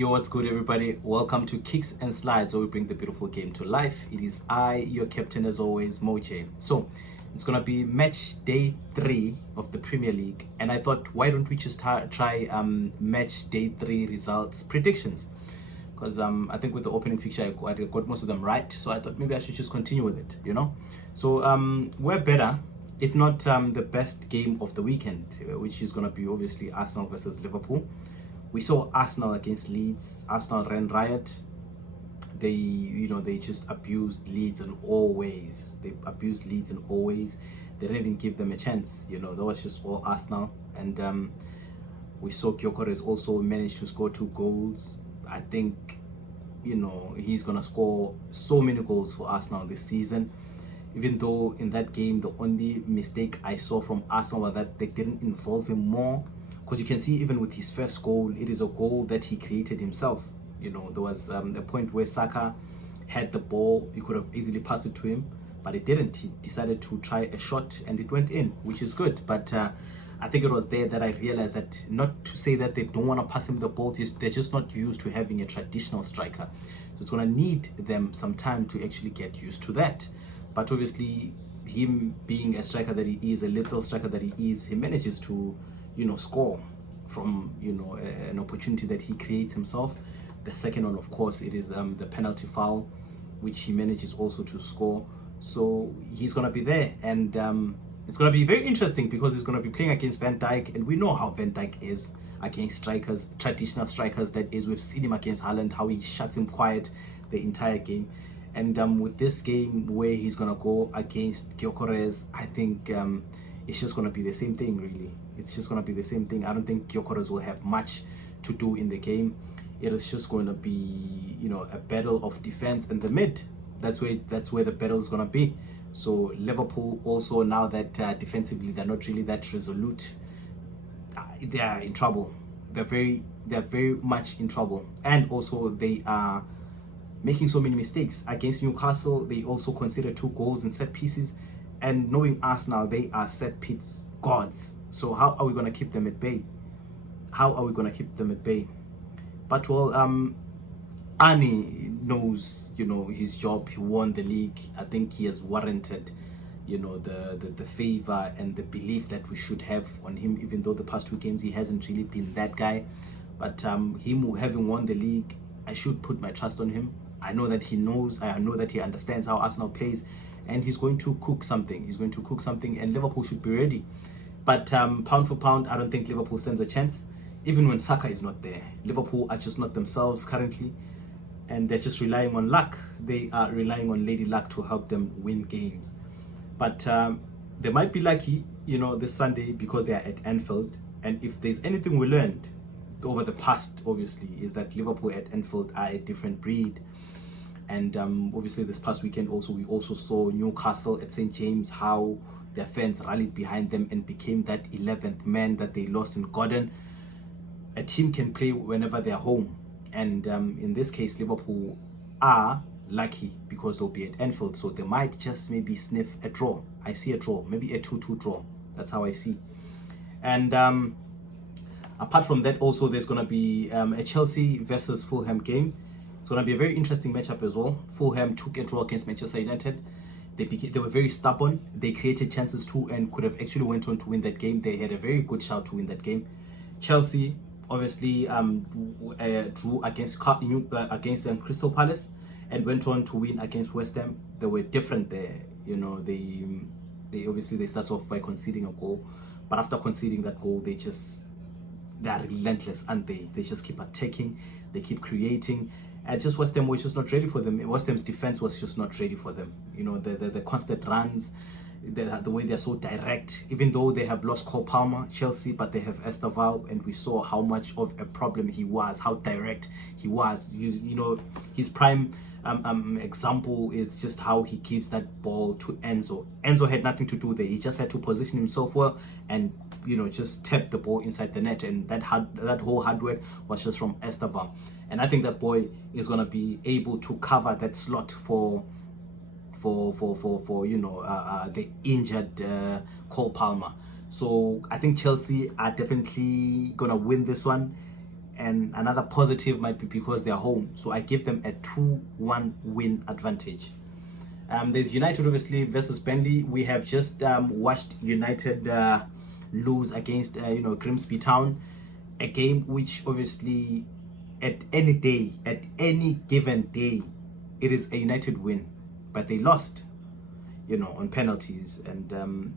Yo, what's good, everybody? Welcome to Kicks and Slides, where we bring the beautiful game to life. It is I, your captain, as always, Moje. So, it's gonna be match day 3 of the Premier League, and I thought, why don't we just try match day 3 results predictions? Because I think with the opening fixture, I got most of them right. So I thought maybe I should just continue with it. So we're better, if not the best game of the weekend, which is gonna be obviously Arsenal versus Liverpool. We saw Arsenal against Leeds. Arsenal ran riot. They just abused Leeds in all ways. They abused Leeds in all ways. They didn't give them a chance. That was just all Arsenal. And we saw Gyökeres also managed to score 2 goals. I think, he's gonna score so many goals for Arsenal this season. Even though in that game, the only mistake I saw from Arsenal was that they didn't involve him more. Because you can see even with his first goal, it is a goal that he created himself. There was a point where Saka had the ball. He could have easily passed it to him, but he didn't. He decided to try a shot and it went in, which is good. But I think it was there that I realized that, not to say that they don't want to pass him the ball, they're just not used to having a traditional striker. So it's going to need them some time to actually get used to that. But obviously, him being a striker that he is, a little striker that he is, he manages to score from an opportunity that he creates himself. The second one, of course, it is the penalty foul, which he manages also to score. So he's gonna be there, and it's gonna be very interesting because he's gonna be playing against Van Dijk, and we know how Van Dijk is against strikers, traditional strikers. That is, we've seen him against Haaland, how he shuts him quiet the entire game. And with this game where he's gonna go against Gyökeres, I think it's just going to be the same thing, really. It's just going to be the same thing. I don't think Gyökeres will have much to do in the game. It is just going to be, a battle of defense and the mid. That's where the battle is going to be. So Liverpool also, now that defensively they're not really that resolute, they are in trouble. They're very much in trouble. And also they are making so many mistakes. Against Newcastle, they also considered 2 goals in set pieces. And knowing Arsenal, they are set piece gods. So how are we going to keep them at bay? How are we going to keep them at bay? But well, Arnie knows, his job. He won the league. I think he has warranted, the favor and the belief that we should have on him. Even though the past 2 games he hasn't really been that guy. But him having won the league, I should put my trust on him. I know that he knows. I know that he understands how Arsenal plays. And he's going to cook something. He's going to cook something, and Liverpool should be ready. But pound for pound, I don't think Liverpool stands a chance. Even when Saka is not there, Liverpool are just not themselves currently, and they're just relying on luck. They are relying on Lady Luck to help them win games. But they might be lucky, this Sunday, because they are at Anfield. And if there's anything we learned over the past, obviously, is that Liverpool at Anfield are a different breed. And obviously this past weekend we also saw Newcastle at St. James, how their fans rallied behind them and became that 11th man that they lost in Gordon. A team can play whenever they're home. And in this case, Liverpool are lucky because they'll be at Anfield. So they might just maybe sniff a draw. I see a draw, maybe a 2-2 draw. That's how I see. And apart from that, also there's going to be a Chelsea versus Fulham game. It's going to be a very interesting matchup as well. Fulham took a draw against Manchester United. They were very stubborn. They created chances too and could have actually went on to win that game. They had a very good shout to win that game. Chelsea obviously drew against Crystal Palace and went on to win against West Ham. They were different there. They obviously start off by conceding a goal, but after conceding that goal, they are relentless, aren't they? They just keep attacking. They keep creating. And just West Ham was just not ready for them. West Ham's defense was just not ready for them. The constant runs, the way they're so direct. Even though they have lost Cole Palmer, Chelsea, but they have Esteval, and we saw how much of a problem he was, how direct he was. His prime example is just how he gives that ball to Enzo. Enzo had nothing to do there. He just had to position himself well and just tap the ball inside the net, and that whole hard work was just from Esteban. And I think that boy is gonna be able to cover that slot for the injured Cole Palmer. So I think Chelsea are definitely gonna win this one. and another positive might be because they're home. So I give them a 2-1 win advantage. There's United obviously versus Burnley. We have just watched United lose against Grimsby Town, a game which obviously at any given day, it is a United win, but they lost, on penalties, and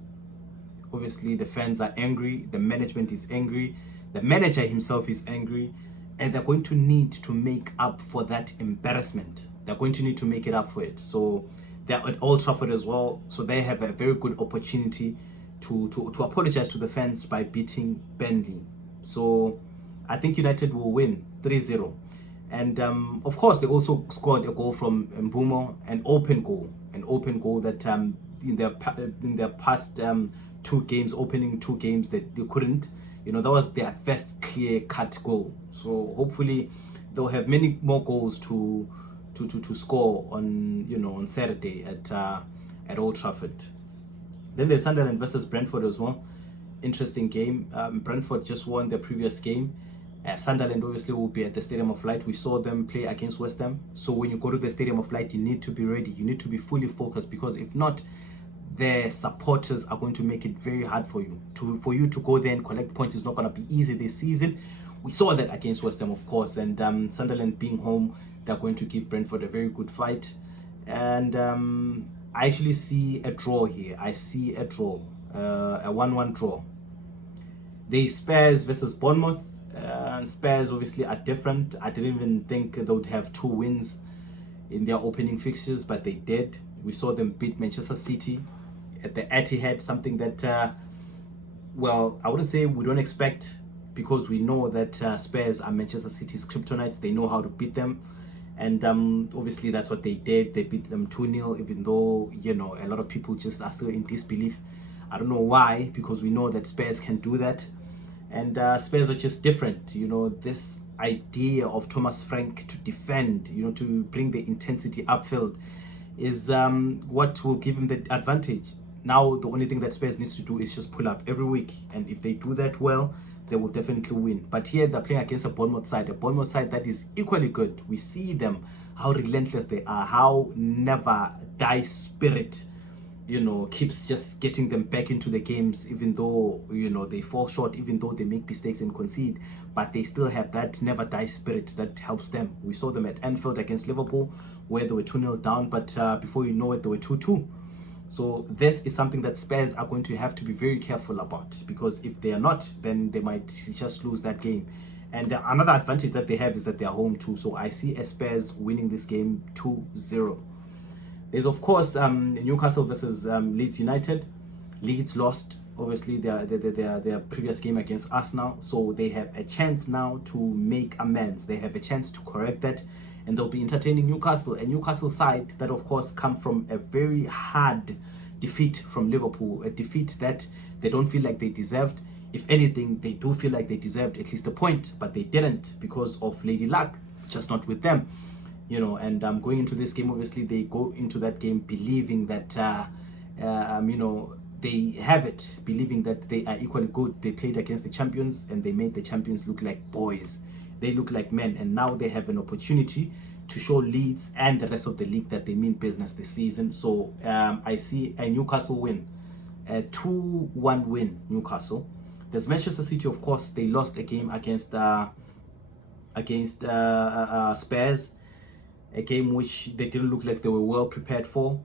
obviously the fans are angry, the management is angry, the manager himself is angry, and they're going to need to make up for that embarrassment. They're going to need to make it up for it. So they're at Old Trafford as well, so they have a very good opportunity to apologize to the fans by beating Burnley. So I think United will win 3-0. And of course, they also scored a goal from Mbeumo, an open goal that in their past opening two games that they couldn't. That was their first clear-cut goal. So hopefully they'll have many more goals to score on Saturday at Old Trafford. Then there's Sunderland versus Brentford as well. Interesting game. Brentford just won their previous game. Sunderland obviously will be at the Stadium of Light. We saw them play against West Ham. So when you go to the Stadium of Light, you need to be ready. You need to be fully focused, because if not, the supporters are going to make it very hard for you. For you to go there and collect points is not going to be easy this season. We saw that against West Ham, of course. And Sunderland being home, they're going to give Brentford a very good fight. And I actually see a draw here. I see a draw, a 1-1 draw. There's Spurs versus Bournemouth. Spurs obviously are different. I didn't even think they would have 2 wins in their opening fixtures, but they did. We saw them beat Manchester City at the Etihad, something that, I wouldn't say we don't expect, because we know that Spurs are Manchester City's kryptonites. They know how to beat them. And obviously that's what they did. They beat them 2-0, even though, a lot of people just are still in disbelief. I don't know why, because we know that Spurs can do that. And Spurs are just different. This idea of Thomas Frank to defend, to bring the intensity upfield is what will give him the advantage. Now, the only thing that Spurs needs to do is just pull up every week. And if they do that well, they will definitely win. But here they're playing against a Bournemouth side that is equally good. We see them, how relentless they are, how never die spirit, keeps just getting them back into the games, even though, they fall short, even though they make mistakes and concede, but they still have that never die spirit that helps them. We saw them at Anfield against Liverpool, where they were 2-0 down, but before you know it, they were 2-2. So this is something that Spurs are going to have to be very careful about, because if they are not, then they might just lose that game. And another advantage that they have is that they are home too. So I see Spurs winning this game 2-0. There's of course Newcastle versus Leeds United. Leeds lost obviously their previous game against Arsenal, so they have a chance now to make amends. They have a chance to correct that, and they'll be entertaining Newcastle, a Newcastle side that of course come from a very hard defeat from Liverpool, a defeat that they don't feel like they deserved. If anything, they do feel like they deserved at least a point, but they didn't because of Lady Luck, just not with them. And going into this game, obviously they go into that game believing that they have it, believing that they are equally good. They played against the champions and they made the champions look like boys. They look like men, and now they have an opportunity to show Leeds and the rest of the league that they mean business this season. So I see a Newcastle win, a 2-1 win, Newcastle. There's Manchester City, of course. They lost a game against Spurs, a game which they didn't look like they were well prepared for,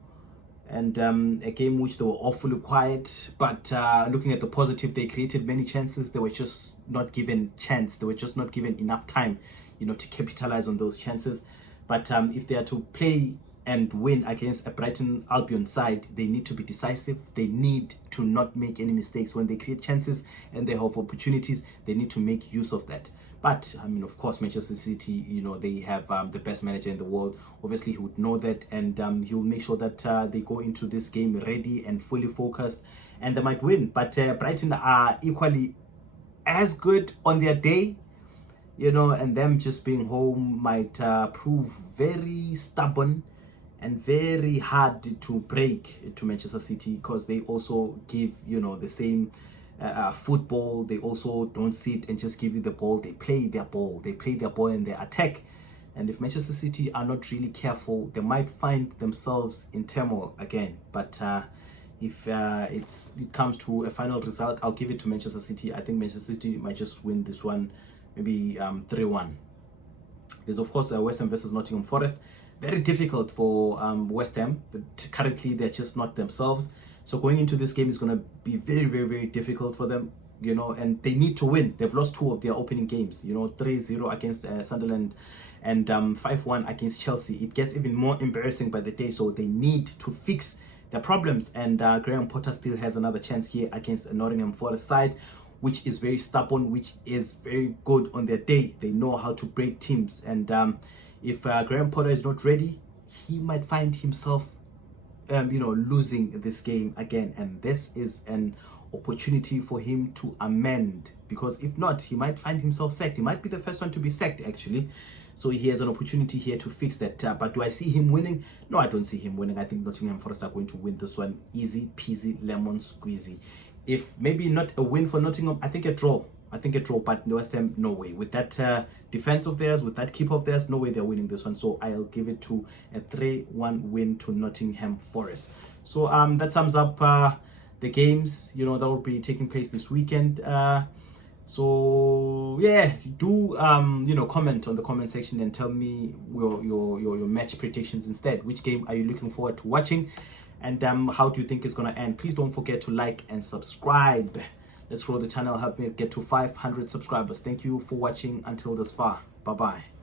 and a game which they were awfully quiet. But looking at the positive, they created many chances. They were just not given chance. They were just not given enough time, to capitalize on those chances. But if they are to play and win against a Brighton Albion side, they need to be decisive. They need to not make any mistakes. When they create chances and they have opportunities, they need to make use of that. But of course, Manchester City, they have the best manager in the world. Obviously, he would know that, and he will make sure that they go into this game ready and fully focused, and they might win. But Brighton are equally as good on their day, and them just being home might prove very stubborn and very hard to break to Manchester City, because they also give, the same football. They also don't sit and just give you the ball. They play their ball. They play their ball and they attack. And if Manchester City are not really careful, they might find themselves in turmoil again. But if it comes to a final result, I'll give it to Manchester City. I think Manchester City might just win this one, maybe 3-1. There's of course West Ham versus Nottingham Forest. Very difficult for West Ham, but currently they're just not themselves. So going into this game is going to be very, very, very difficult for them, you know, and they need to win. They've lost 2 of their opening games, you know, 3-0 against Sunderland and 5-1 against Chelsea. It gets even more embarrassing by the day, so they need to fix their problems. And Graham Potter still has another chance here against a Nottingham Forest side, which is very stubborn, which is very good on their day. They know how to break teams. And if Graham Potter is not ready, he might find himself, losing this game again. And this is an opportunity for him to amend, because if not, he might find himself sacked. He might be the first one to be sacked, actually. So he has an opportunity here to fix that. But do I see him winning? No, I don't see him winning. I think Nottingham Forest are going to win this one. Easy peasy lemon squeezy. If maybe not a win for Nottingham, I think a draw. But West Ham, no way. With that defense of theirs, with that keeper of theirs, no way they're winning this one. So I'll give it to a 3-1 win to Nottingham Forest. So that sums up the games, that will be taking place this weekend. So yeah, do comment on the comment section and tell me your match predictions instead. Which game are you looking forward to watching, and how do you think it's gonna end? Please don't forget to like and subscribe. Let's grow the channel, help me get to 500 subscribers. Thank you for watching until this far. Bye bye.